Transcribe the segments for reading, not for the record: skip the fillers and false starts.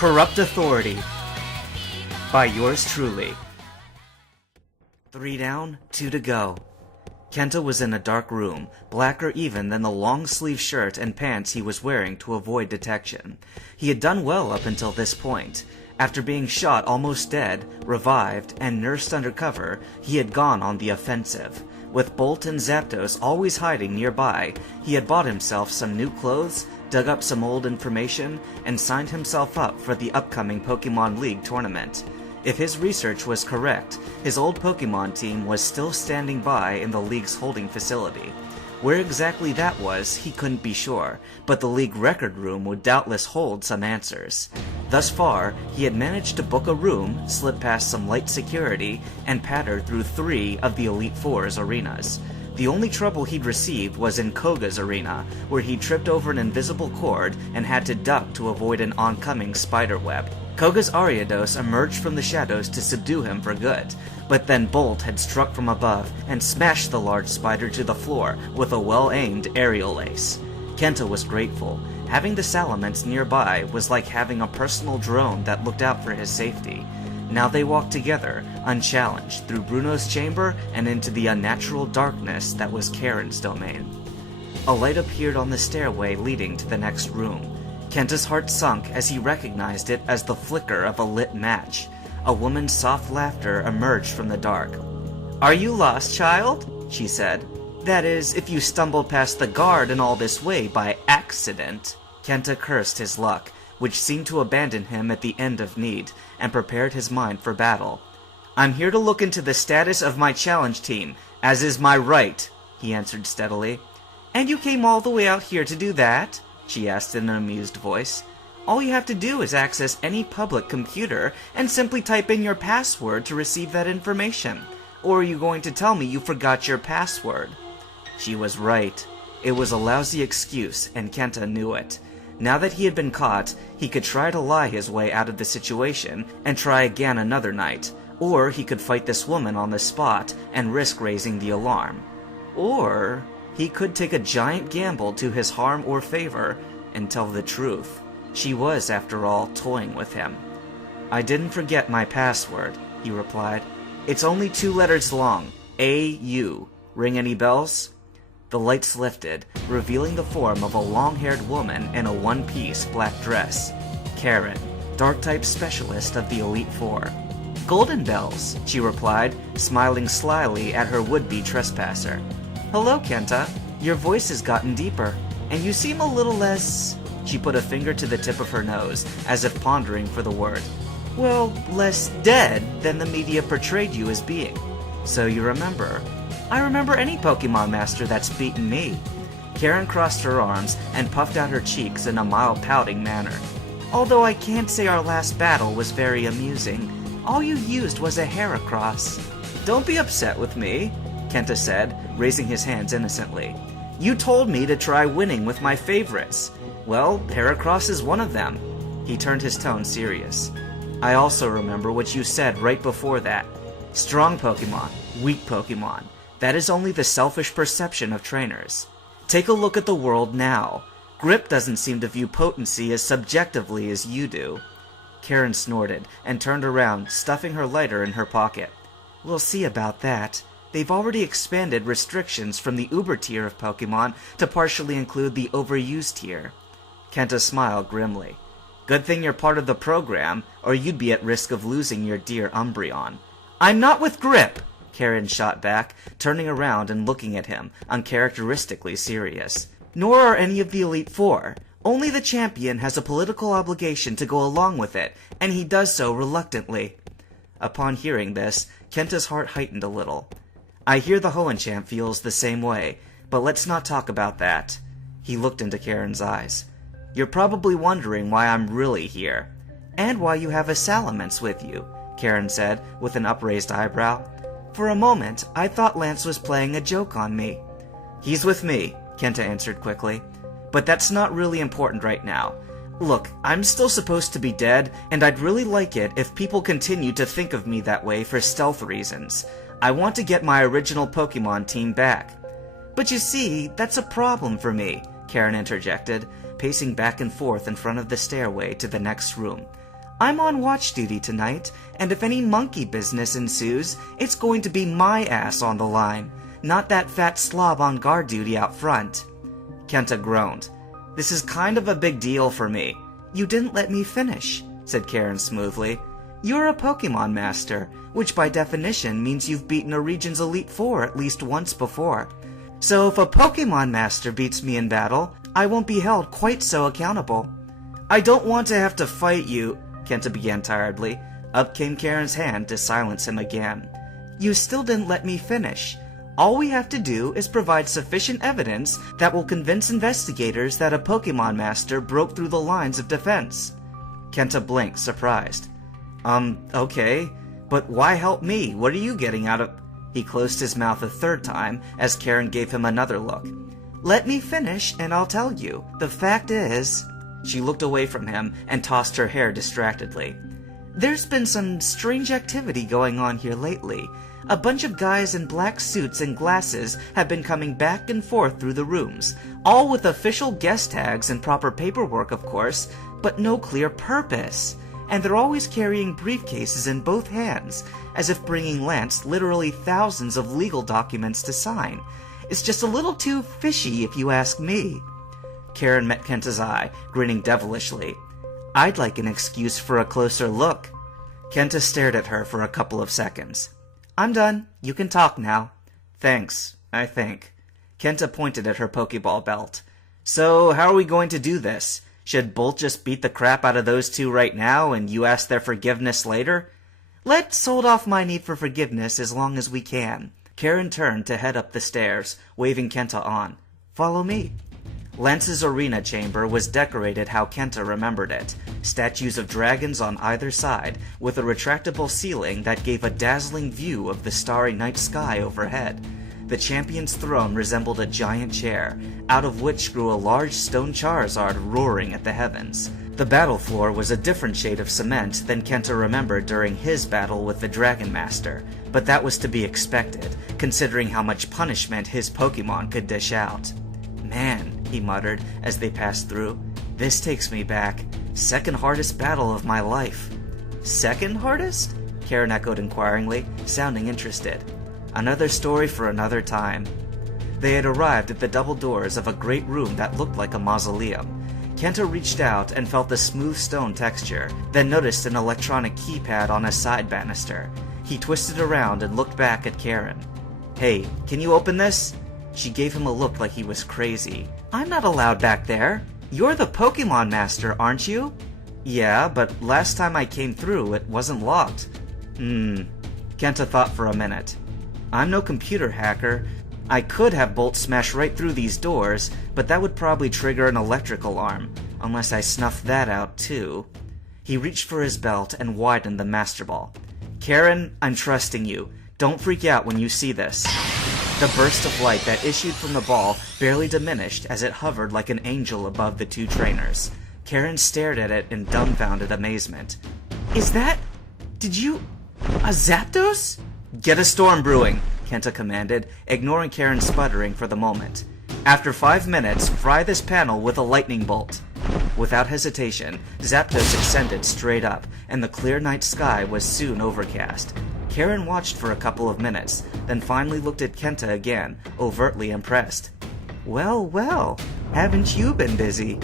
Corrupt Authority by yours truly. 3 down, 2 to go. Kenta was in a dark room, blacker even than the long-sleeve shirt and pants he was wearing to avoid detection. He had done well up until this point. After being shot almost dead, revived, and nursed undercover, he had gone on the offensive. With Bolt and Zapdos always hiding nearby, he had bought himself some new clothes, dug up some old information, and signed himself up for the upcoming Pokemon League tournament. If his research was correct, his old Pokemon team was still standing by in the League's holding facility. Where exactly that was, he couldn't be sure, but the League record room would doubtless hold some answers. Thus far, he had managed to book a room, slip past some light security, and patter through 3 of the Elite Four's arenas. The only trouble he'd received was in Koga's arena, where he tripped over an invisible cord and had to duck to avoid an oncoming spiderweb. Koga's Ariados emerged from the shadows to subdue him for good, but then Bolt had struck from above and smashed the large spider to the floor with a well-aimed aerial ace. Kenta was grateful. Having the Salamence nearby was like having a personal drone that looked out for his safety. Now they walked together, unchallenged, through Bruno's chamber and into the unnatural darkness that was Karen's domain. A light appeared on the stairway leading to the next room. Kenta's heart sunk as he recognized it as the flicker of a lit match. A woman's soft laughter emerged from the dark. "Are you lost, child?" she said. "That is, if you stumbled past the guard in all this way by accident." Kenta cursed his luck, which seemed to abandon him at the end of need, and prepared his mind for battle. "I'm here to look into the status of my challenge team, as is my right," he answered steadily. "And you came all the way out here to do that?" she asked in an amused voice. "All you have to do is access any public computer and simply type in your password to receive that information. Or are you going to tell me you forgot your password?" She was right. It was a lousy excuse, and Kenta knew it. Now that he had been caught, he could try to lie his way out of the situation and try again another night, or he could fight this woman on the spot and risk raising the alarm. Or he could take a giant gamble to his harm or favor and tell the truth. She was, after all, toying with him. "I didn't forget my password," he replied. "It's only 2 letters long. A-U. Ring any bells?" The lights lifted, revealing the form of a long-haired woman in a one-piece black dress. Karen, Dark-type specialist of the Elite Four. "Golden bells," she replied, smiling slyly at her would-be trespasser. "Hello, Kenta. Your voice has gotten deeper, and you seem a little less..." She put a finger to the tip of her nose, as if pondering for the word. "Well, less dead than the media portrayed you as being. So you remember." "I remember any Pokemon master that's beaten me." Karen crossed her arms and puffed out her cheeks in a mild pouting manner. "Although I can't say our last battle was very amusing. All you used was a Heracross." "Don't be upset with me," Kenta said, raising his hands innocently. "You told me to try winning with my favorites. Well, Heracross is one of them." He turned his tone serious. "I also remember what you said right before that. Strong Pokemon, weak Pokemon. That is only the selfish perception of trainers. Take a look at the world now. G.R.I.P doesn't seem to view potency as subjectively as you do." Karen snorted and turned around, stuffing her lighter in her pocket. "We'll see about that. They've already expanded restrictions from the Uber tier of Pokemon to partially include the overused tier." Kenta smiled grimly. "Good thing you're part of the program, or you'd be at risk of losing your dear Umbreon." "I'm not with G.R.I.P!" Karen shot back, turning around and looking at him, uncharacteristically serious. "Nor are any of the Elite Four. Only the champion has a political obligation to go along with it, and he does so reluctantly." Upon hearing this, Kenta's heart heightened a little. "I hear the Hoenn-champ feels the same way, but let's not talk about that." He looked into Karen's eyes. "You're probably wondering why I'm really here." "And why you have a Salamence with you," Karen said, with an upraised eyebrow. "For a moment, I thought Lance was playing a joke on me." "He's with me," Kenta answered quickly. "But that's not really important right now. Look, I'm still supposed to be dead, and I'd really like it if people continue to think of me that way for stealth reasons. I want to get my original Pokemon team back." "But you see, that's a problem for me," Karen interjected, pacing back and forth in front of the stairway to the next room. I'm on watch duty tonight, and if any monkey business ensues, it's going to be my ass on the line, not that fat slob on guard duty out front." Kenta groaned. "This is kind of a big deal for me." "You didn't let me finish," said Karen smoothly. "You're a Pokemon Master, which by definition means you've beaten a Region's Elite Four at least once before. So if a Pokemon Master beats me in battle, I won't be held quite so accountable." "I don't want to have to fight you," Kenta began tiredly. Up came Karen's hand to silence him again. "You still didn't let me finish. All we have to do is provide sufficient evidence that will convince investigators that a Pokemon Master broke through the lines of defense." Kenta blinked, surprised. Okay, but why help me? What are you getting out of—" He closed his mouth a third time as Karen gave him another look. "Let me finish and I'll tell you. The fact is—" She looked away from him and tossed her hair distractedly. "There's been some strange activity going on here lately. A bunch of guys in black suits and glasses have been coming back and forth through the rooms, all with official guest tags and proper paperwork, of course, but no clear purpose. And they're always carrying briefcases in both hands, as if bringing Lance literally thousands of legal documents to sign. It's just a little too fishy, if you ask me." Karen met Kenta's eye, grinning devilishly. "I'd like an excuse for a closer look." Kenta stared at her for a couple of seconds. "I'm done. You can talk now." "Thanks, I think." Kenta pointed at her Pokeball belt. "So, how are we going to do this? Should Bolt just beat the crap out of those two right now and you ask their forgiveness later?" "Let's hold off my need for forgiveness as long as we can." Karen turned to head up the stairs, waving Kenta on. "Follow me." Lance's arena chamber was decorated how Kenta remembered it, statues of dragons on either side, with a retractable ceiling that gave a dazzling view of the starry night sky overhead. The champion's throne resembled a giant chair, out of which grew a large stone Charizard roaring at the heavens. The battle floor was a different shade of cement than Kenta remembered during his battle with the Dragon Master, but that was to be expected, considering how much punishment his Pokemon could dish out. "Man," he muttered as they passed through, "this takes me back. Second hardest battle of my life." "Second hardest?" Karen echoed inquiringly, sounding interested. "Another story for another time." They had arrived at the double doors of a great room that looked like a mausoleum. Kenta reached out and felt the smooth stone texture, then noticed an electronic keypad on a side banister. He twisted around and looked back at Karen. "Hey, can you open this?" She gave him a look like he was crazy. "I'm not allowed back there. You're the Pokemon Master, aren't you?" "Yeah, but last time I came through, it wasn't locked." Kenta thought for a minute. "I'm no computer hacker. I could have Bolt smash right through these doors, but that would probably trigger an electric alarm, unless I snuffed that out too." He reached for his belt and widened the Master Ball. "Karen, I'm trusting you. Don't freak out when you see this." The burst of light that issued from the ball barely diminished as it hovered like an angel above the two trainers. Karen stared at it in dumbfounded amazement. "Is that... Did you... a Zapdos?" "Get a storm brewing," Kenta commanded, ignoring Karen's sputtering for the moment. "After 5 minutes, fry this panel with a lightning bolt." Without hesitation, Zapdos ascended straight up, and the clear night sky was soon overcast. Karen watched for a couple of minutes, then finally looked at Kenta again, overtly impressed. "Well, well, haven't you been busy?"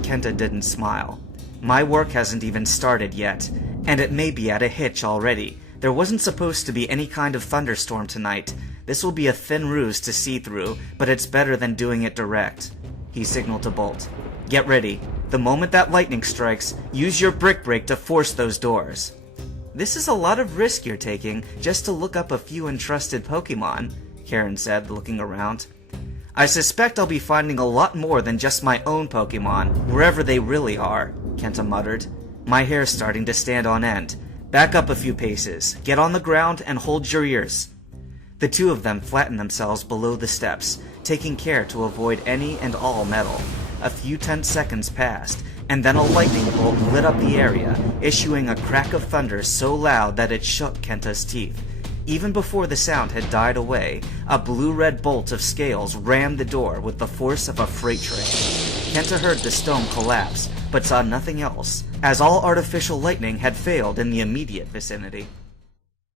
Kenta didn't smile. "My work hasn't even started yet, and it may be at a hitch already. There wasn't supposed to be any kind of thunderstorm tonight. This will be a thin ruse to see through, but it's better than doing it direct." He signaled to Bolt. "Get ready. The moment that lightning strikes, use your brick break to force those doors." "This is a lot of risk you're taking just to look up a few entrusted Pokemon," Karen said, looking around. "I suspect I'll be finding a lot more than just my own Pokemon, wherever they really are," Kenta muttered. "My hair's starting to stand on end. Back up a few paces, get on the ground, and hold your ears." The two of them flattened themselves below the steps, taking care to avoid any and all metal. A few tense seconds passed, and then a lightning bolt lit up the area, issuing a crack of thunder so loud that it shook Kenta's teeth. Even before the sound had died away, a blue-red bolt of scales rammed the door with the force of a freight train. Kenta heard the stone collapse, but saw nothing else, as all artificial lightning had failed in the immediate vicinity.